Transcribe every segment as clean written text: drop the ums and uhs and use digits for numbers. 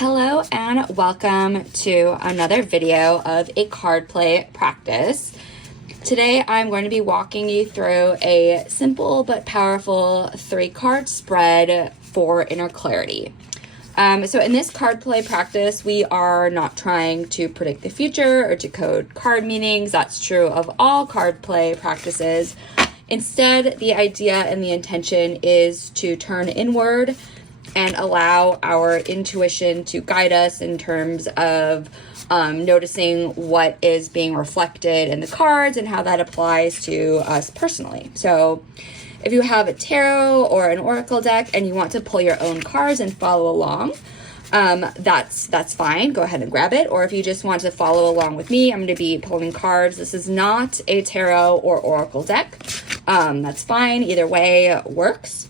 Hello and welcome to another video of a card play practice. Today I'm going to be walking you through a simple but powerful 3-card spread for inner clarity. So in this card play practice, we are not trying to predict the future or decode card meanings. That's true of all card play practices. Instead, the idea and the intention is to turn inward and allow our intuition to guide us in terms of noticing what is being reflected in the cards and how that applies to us personally. So if you have a tarot or an oracle deck and you want to pull your own cards and follow along, that's fine. Go ahead and grab it. Or if you just want to follow along with me, I'm going to be pulling cards. This is not a tarot or oracle deck. That's fine. Either way works.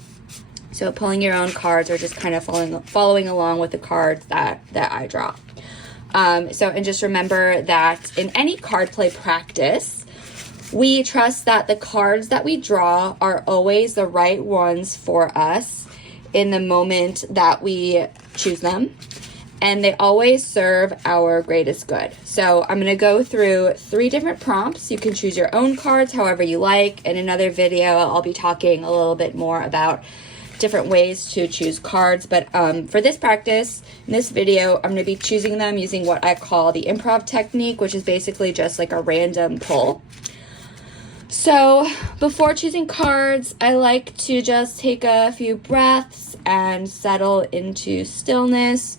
So pulling your own cards or just kind of following along with the cards that I draw. And just remember that in any card play practice, we trust that the cards that we draw are always the right ones for us in the moment that we choose them. And they always serve our greatest good. So I'm going to go through 3 different prompts. You can choose your own cards however you like. In another video, I'll be talking a little bit more about different ways to choose cards, but for this practice, in this video, I'm going to be choosing them using what I call the improv technique, which is basically just like a random pull. So before choosing cards, I like to just take a few breaths and settle into stillness,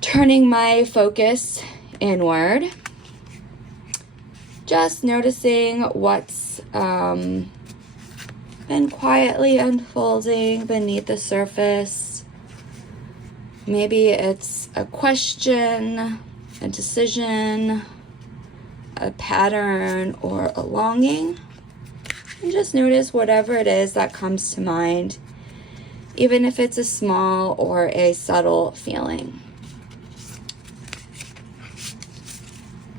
turning my focus inward, just noticing what's been quietly unfolding beneath the surface. Maybe it's a question, a decision, a pattern, or a longing. And just notice whatever it is that comes to mind, even if it's a small or a subtle feeling.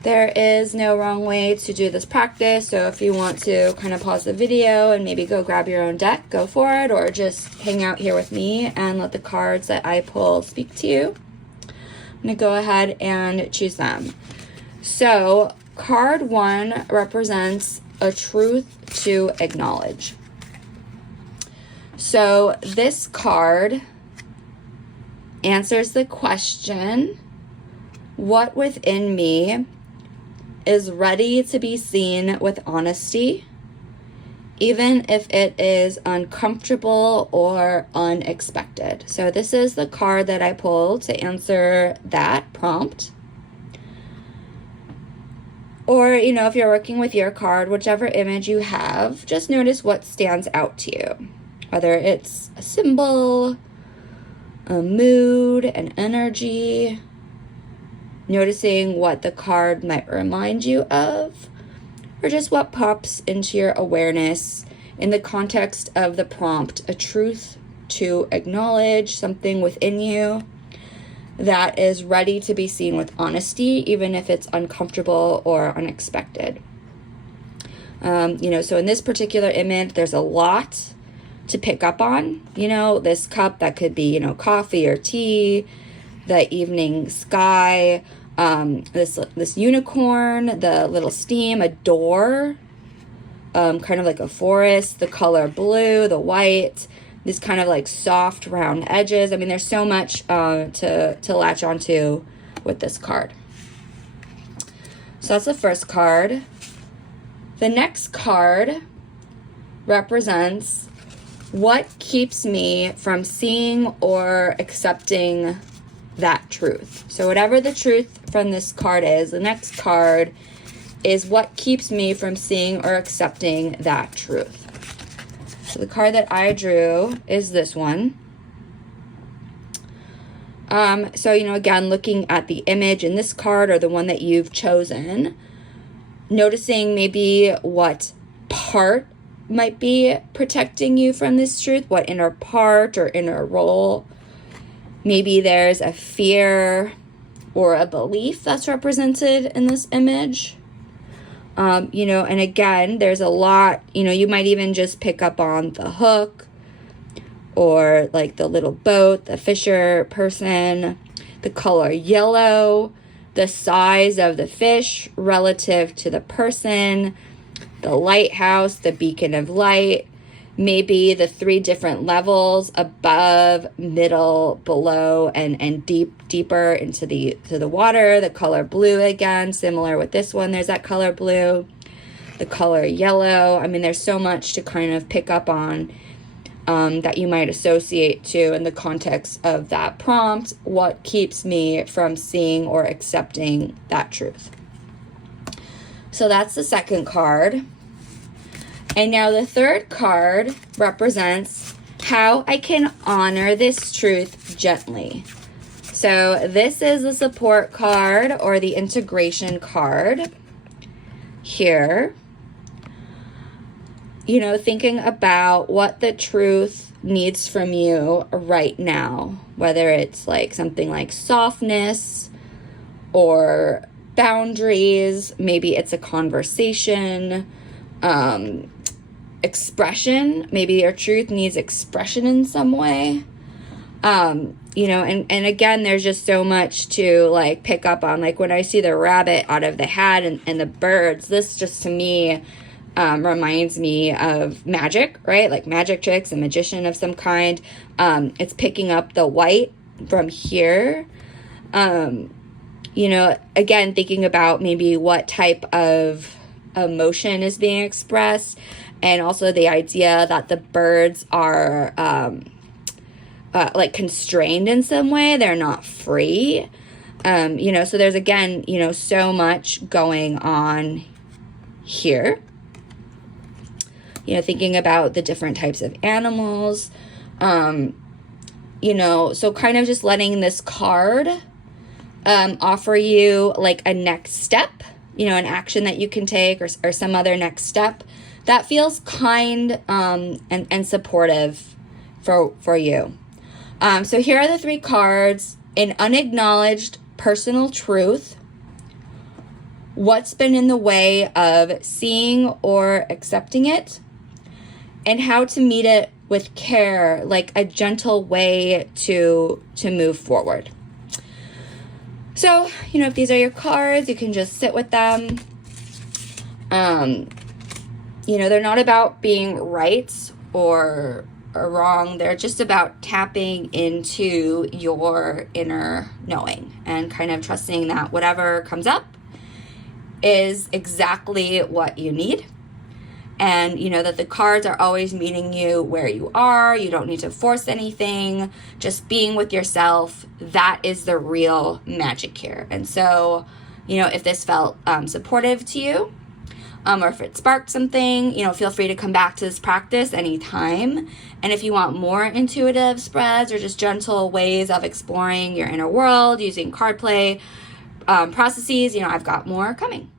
There is no wrong way to do this practice, so if you want to kind of pause the video and maybe go grab your own deck, go for it, or just hang out here with me and let the cards that I pull speak to you. I'm going to go ahead and choose them. So, card 1 represents a truth to acknowledge. So, this card answers the question, what within me is ready to be seen with honesty, even if it is uncomfortable or unexpected. So this is the card that I pulled to answer that prompt. Or, if you're working with your card, whichever image you have, just notice what stands out to you. Whether it's a symbol, a mood, an energy, noticing what the card might remind you of, or just what pops into your awareness in the context of the prompt, a truth to acknowledge, something within you that is ready to be seen with honesty, even if it's uncomfortable or unexpected. So in this particular image, there's a lot to pick up on. This cup, that could be, coffee or tea, the evening sky, this unicorn, the little steam, a door, kind of like a forest, the color blue, the white, these kind of like soft round edges. I mean, there's so much to latch onto with this card. So that's the first card. The next card represents what keeps me from seeing or accepting that truth. So whatever the truth from this card is, the next card is what keeps me from seeing or accepting that truth. So the card that I drew is this one. Again, looking at the image in this card or the one that you've chosen, noticing maybe what part might be protecting you from this truth, what inner part or inner role. Maybe there's a fear or a belief that's represented in this image. And again, there's a lot, you might even just pick up on the hook or like the little boat, the fisher person. the color yellow, the size of the fish relative to the person, the lighthouse, the beacon of light, maybe the 3 different levels, above, middle, below, and deeper into the water, the color blue again, similar with this one, there's that color blue, the color yellow. I mean, there's so much to kind of pick up on that you might associate to in the context of that prompt. What keeps me from seeing or accepting that truth? So that's the second card. And now the third card represents how I can honor this truth gently. So this is the support card or the integration card here. You know, thinking about what the truth needs from you right now, whether it's like something like softness or boundaries, maybe it's a conversation, expression, maybe your truth needs expression in some way. You know, and again, there's just so much to like pick up on. Like when I see the rabbit out of the hat and the birds, this just to me reminds me of magic, right? Like magic tricks, a magician of some kind. It's picking up the white from here. You know, again, thinking about maybe what type of emotion is being expressed, and also the idea that the birds are like constrained in some way. They're not free. You know, so there's again, you know, so much going on here. You know, thinking about the different types of animals. You know, so kind of just letting this card offer you like a next step, you know, an action that you can take, or some other next step that feels kind and supportive for you. So here are the 3 cards. An unacknowledged personal truth, what's been in the way of seeing or accepting it, and how to meet it with care, like a gentle way to move forward. So, you know, if these are your cards, you can just sit with them. You know, they're not about being right or wrong. They're just about tapping into your inner knowing and kind of trusting that whatever comes up is exactly what you need. And you know that the cards are always meeting you where you are. You don't need to force anything. Just being with yourself, that is the real magic here. And so, you know, if this felt supportive to you, or if it sparked something, you know, feel free to come back to this practice anytime. And if you want more intuitive spreads or just gentle ways of exploring your inner world using CardPlay processes, you know, I've got more coming.